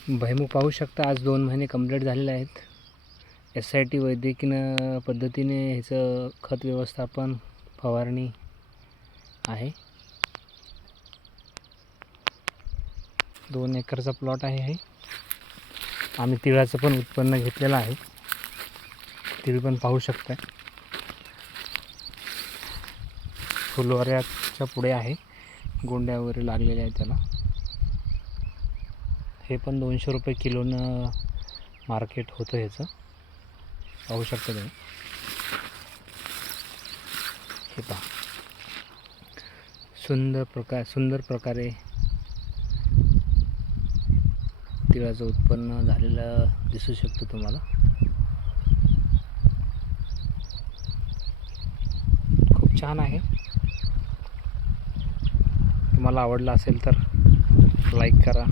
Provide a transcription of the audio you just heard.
भुईमूग पाहू शकता, आज 2 महिने कंप्लीट झालेले आहेत. SIT वैद्यकीय पद्धतीने ह्याचं खत व्यवस्थापन फवारणी आहे. 2 एकरचा प्लॉट आहे हे. आम्ही तिळाचं पण उत्पन्न घेतलेलं आहे. तीळ पण पाहू शकता, फुलवाऱ्याच्या पुढे आहे, गोंड्या वगैरे लागलेल्या आहेत त्याला. हे पण 200 रुपये किलोनं मार्केट होतं ह्याचं, पाहू शकता तुम्ही. हे पहा, सुंदर प्रकारे तिळाचं उत्पन्न झालेलं दिसू शकतं तुम्हाला. खूप छान आहे. तुम्हाला आवडला असेल तर लाईक करा,